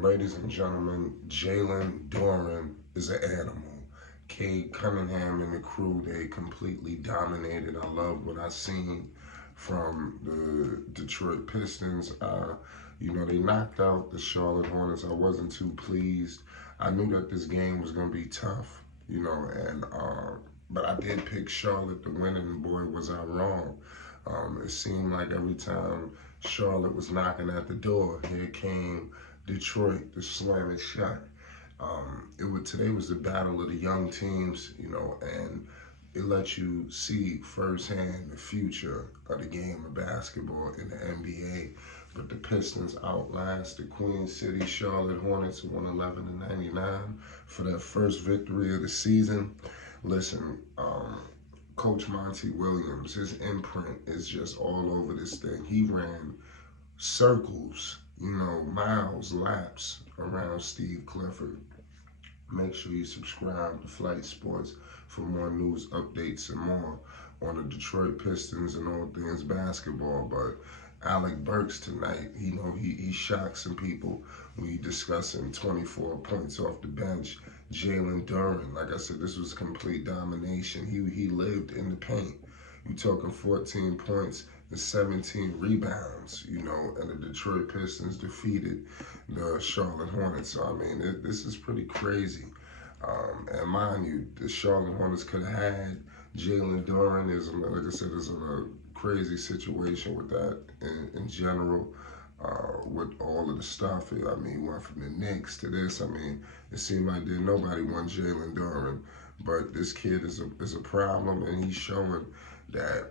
Ladies and gentlemen, Jalen Duren is an animal. Cade, Cunningham, and the crew, they completely dominated. I love what I seen from the Detroit Pistons. They knocked out the Charlotte Hornets. I wasn't too pleased. I knew that this game was going to be tough, but I did pick Charlotte to win, and boy, was I wrong. It seemed like every time Charlotte was knocking at the door, here came Detroit to slam it shut. Today was the battle of the young teams, and it lets you see firsthand the future of the game of basketball in the NBA. But the Pistons outlast the Queen City Charlotte Hornets 111-99 for their first victory of the season. Listen, Coach Monty Williams, his imprint is just all over this thing. He ran circles, miles, laps around Steve Clifford. Make sure you subscribe to Flight Sports for more news, updates, and more on the Detroit Pistons and all things basketball. But Alec Burks tonight, he shocked some people when he discussing 24 points off the bench. Jalen Duren, like I said, this was complete domination. He lived in the paint. You talking 14 points and 17 rebounds, and the Detroit Pistons defeated the Charlotte Hornets. So, this is pretty crazy. And mind you, the Charlotte Hornets could have had Jalen Duren. Like I said, there's a crazy situation with that in general. With all of the stuff, went from the Knicks to this. It seemed like nobody won Jalen Duren, but this kid is a problem, and he's showing that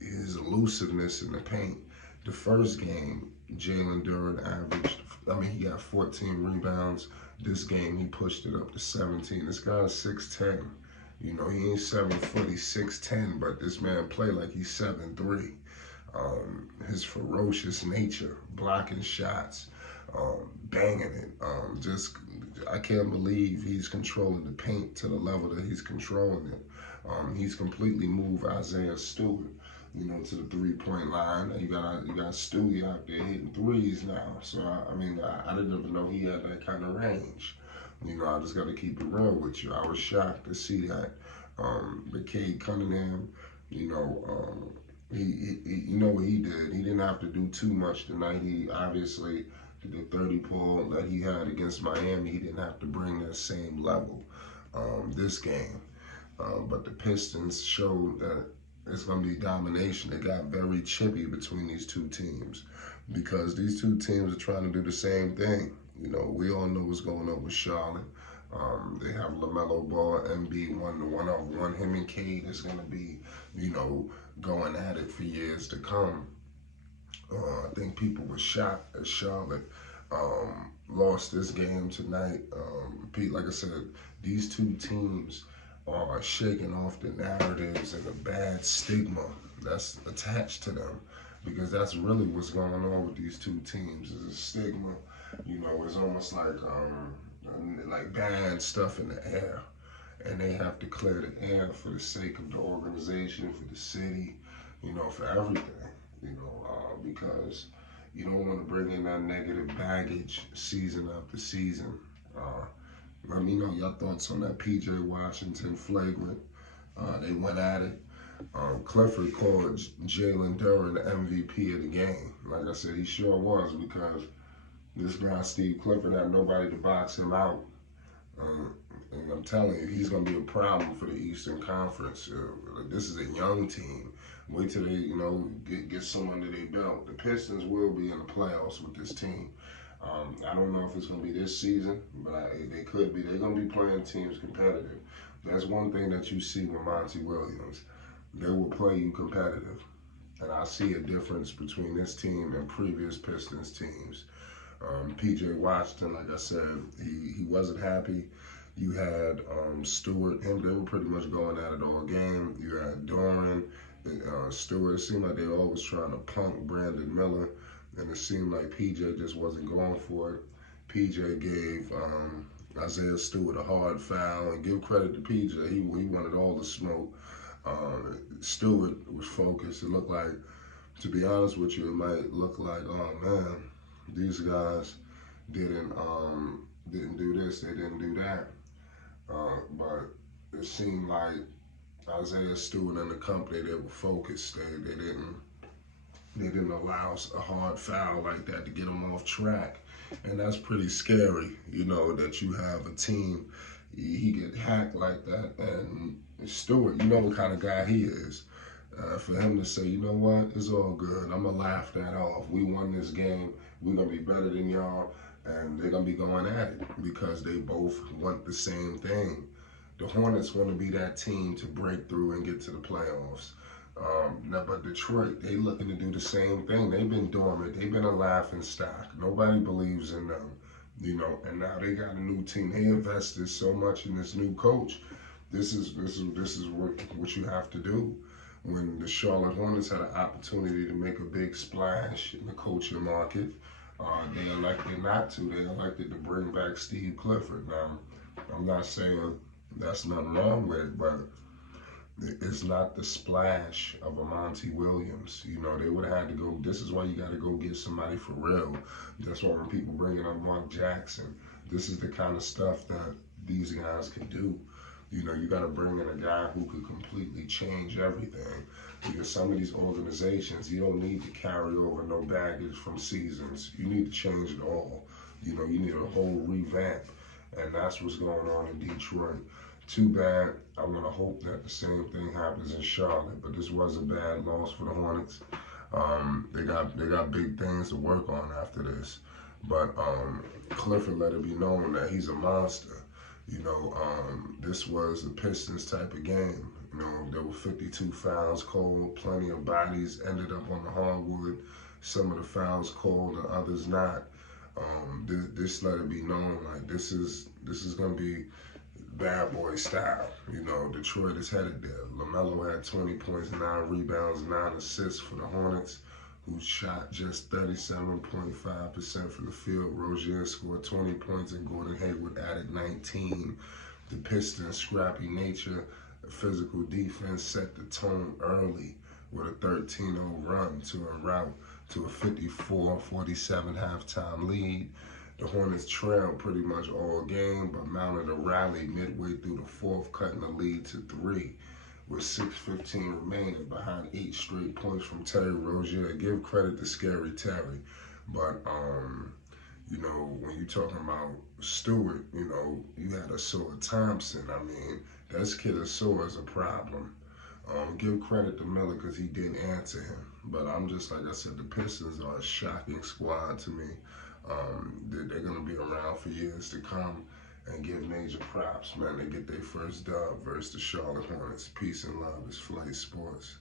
his elusiveness in the paint. The first game, Jalen Duren he got 14 rebounds. This game, he pushed it up to 17. This guy's 6'10". He ain't 7 foot, he's 6'10", but this man play like he's 7'3". His ferocious nature, blocking shots, banging it. I can't believe he's controlling the paint to the level that he's controlling it. He's completely moved Isaiah Stewart, to the three-point line. You got Stewie out there hitting threes now. So I didn't even know he had that kind of range. I just got to keep it real with you. I was shocked to see that. The Cade Cunningham, you know what he did. He didn't have to do too much tonight. He obviously, the 30 pull that he had against Miami, he didn't have to bring that same level this game. But the Pistons showed that it's going to be domination. It got very chippy between these two teams because these two teams are trying to do the same thing. We all know what's going on with Charlotte. They have Lamelo Ball, MB 1-1-1. Him and Cade is going to be, going at it for years to come. I think people were shocked that Charlotte lost this game tonight. Pete, like I said, these two teams are shaking off the narratives and the bad stigma that's attached to them, because that's really what's going on with these two teams. Is a stigma. It's almost like bad stuff in the air, and they have to clear the air for the sake of the organization, for the city, for everything, because you don't want to bring in that negative baggage season after season. Let me know your thoughts on that PJ Washington flagrant. They went at it. Clifford called Jalen Duren the MVP of the game. Like I said, he sure was, because this guy, Steve Clifford, had nobody to box him out. And I'm telling you, he's going to be a problem for the Eastern Conference. This is a young team. Wait till they, get some under their belt. The Pistons will be in the playoffs with this team. I don't know if it's going to be this season, but they could be. They're going to be playing teams competitive. That's one thing that you see with Monty Williams. They will play you competitive. And I see a difference between this team and previous Pistons teams. PJ Washington, like I said, he wasn't happy. You had Stewart, him, they were pretty much going at it all game. You had Duren, Stewart. It seemed like they were always trying to punk Brandon Miller, and it seemed like PJ just wasn't going for it. PJ gave Isaiah Stewart a hard foul, and give credit to PJ. He wanted all the smoke. Stewart was focused. It looked like, to be honest with you, it might look like, oh man, these guys, didn't do this, they didn't do that. But it seemed like Isaiah Stewart and the company, they were focused. They didn't allow a hard foul like that to get them off track. And that's pretty scary, that you have a team, he get hacked like that. And Stewart, you know what kind of guy he is. For him to say, you know what, it's all good. I'm going to laugh that off. We won this game. We're going to be better than y'all. And they're going to be going at it because they both want the same thing. The Hornets want to be that team to break through and get to the playoffs. But Detroit, they looking to do the same thing. They've been dormant. They've been a laughing stock. Nobody believes in them, And now they got a new team. They invested so much in this new coach. This is what you have to do. When the Charlotte Hornets had an opportunity to make a big splash in the coaching market, they elected not to. They elected to bring back Steve Clifford. Now, I'm not saying that's nothing wrong with it, but it's not the splash of a Monty Williams. They would have had to go. This is why you got to go get somebody for real. That's why when people bringing up Mark Jackson, this is the kind of stuff that these guys can do. You got to bring in a guy who could completely change everything. Because some of these organizations, you don't need to carry over no baggage from seasons. You need to change it all. You need a whole revamp. And that's what's going on in Detroit. Too bad. I want to hope that the same thing happens in Charlotte. But this was a bad loss for the Hornets. They got big things to work on after this. But Clifford let it be known that he's a monster. This was a Pistons type of game. There were 52 fouls called, plenty of bodies ended up on the hardwood. Some of the fouls called, and others not. This let it be known like this is gonna be bad boy style. Detroit is headed there. Lamelo had 20 points, 9 rebounds, 9 assists for the Hornets, who shot just 37.5% from the field. Rozier scored 20 points and Gordon Hayward added 19. The Pistons' scrappy nature, physical defense set the tone early with a 13-0 run to a rout to a 54-47 halftime lead. The Hornets trailed pretty much all game, but mounted a rally midway through the fourth, cutting the lead to 3 with 6:15 remaining behind 8 straight points from Terry Rozier. Give credit to Scary Terry. But, when you're talking about Stewart, you had a sore Thompson. I mean, that kid is sore is a problem. Give credit to Miller because he didn't answer him. But I'm just, like I said, the Pistons are a shocking squad to me. They're going to be around for years to come, and give major props, man. They get their first dub versus the Charlotte Hornets. Peace and love. It's Flight Sports.